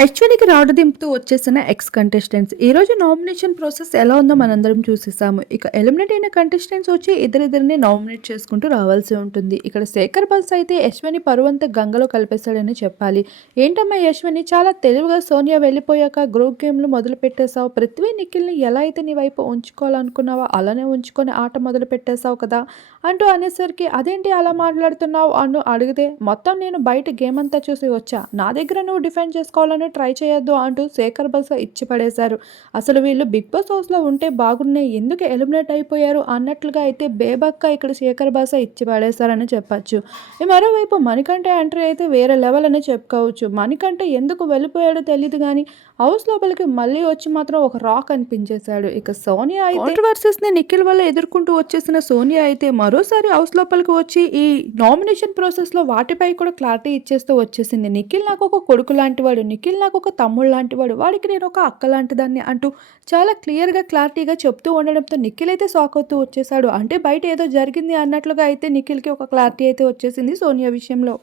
అశ్వినికి రాడు దింపుతూ వచ్చేసిన ex contestants ఈ రోజు నామినేషన్ ప్రాసెస్ ఎలా ఉందో మనందరం చూసేసాము. ఇక ఎలిమినేట్ అయిన కంటెస్టెంట్స్ వచ్చి ఇద్దరిద్దరిని నామినేట్ చేసుకుంటూ రావాల్సి ఉంటుంది. ఇక్కడ శేఖర్ బల్స్ అయితే యశ్వని పరువంత గంగలో కలిపేశాడని చెప్పాలి. ఏంటమ్మా యశ్వని చాలా తెలివిగా సోనియా వెళ్ళిపోయాక గ్రూప్ గేమ్లు మొదలు పెట్టేశావు. పృథ్వీ నిఖిల్ని ఎలా అయితే నీ వైపు ఉంచుకోవాలనుకున్నావో అలానే ఉంచుకొని ఆట మొదలు పెట్టేశావు కదా. అంటూ అనేసరికి అదేంటి అలా మాట్లాడుతున్నావు? అను అడిగితే మొత్తం నేను బయట గేమ్ అంతా చూసి వచ్చా. నా దగ్గర నువ్వు డిఫెండ్ చేసుకోవాలని ట్రై చేయొద్దు అంటూ శేఖర్ బస్ ఇచ్చి పడేశారు అసలు వీళ్ళు బిగ్ బాస్ హౌస్లో ఉంటే బాగున్నాయి ఎందుకు ఎలిమినేట్ అయిపోయారు అన్నట్లుగా అయితే బేబక్క ఇక్కడ శేఖర్ బాస ఇచ్చి పడేశారని చెప్పచ్చు మరోవైపు మణికంఠ ఎంట్రీ అయితే వేరే లెవెల్ అని చెప్పుకోవచ్చు. మణికంఠ ఎందుకు వెళ్ళిపోయాడో తెలియదు కానీ హౌస్ లోపలికి మళ్ళీ వచ్చి మాత్రం ఒక రాక్ అనిపించేశాడు. ఇక సోనియా అయితే వర్సెస్ని నిఖిల్ వల్ల ఎదుర్కొంటూ వచ్చేసిన సోనియా అయితే మరోసారి హౌస్ లోపలికి వచ్చి ఈ నామినేషన్ ప్రాసెస్లో వాటిపై కూడా క్లారిటీ ఇచ్చేస్తూ వచ్చేసింది. నిఖిల్ నాకు ఒక కొడుకు లాంటి వాడు. నిఖిల్ నాకు ఒక తమ్ముడు లాంటివాడు వాడికి నేను ఒక అక్క లాంటి దాన్ని అంటూ చాలా క్లియర్గా క్లారిటీగా చెప్తూ ఉండడంతో నిఖిల్ అయితే షాక్ అవుతూ వచ్చేసాడు అంటే బయట ఏదో జరిగింది అన్నట్లుగా అయితే నిఖిల్కి ఒక క్లారిటీ అయితే వచ్చేసింది సోనియా విషయంలో.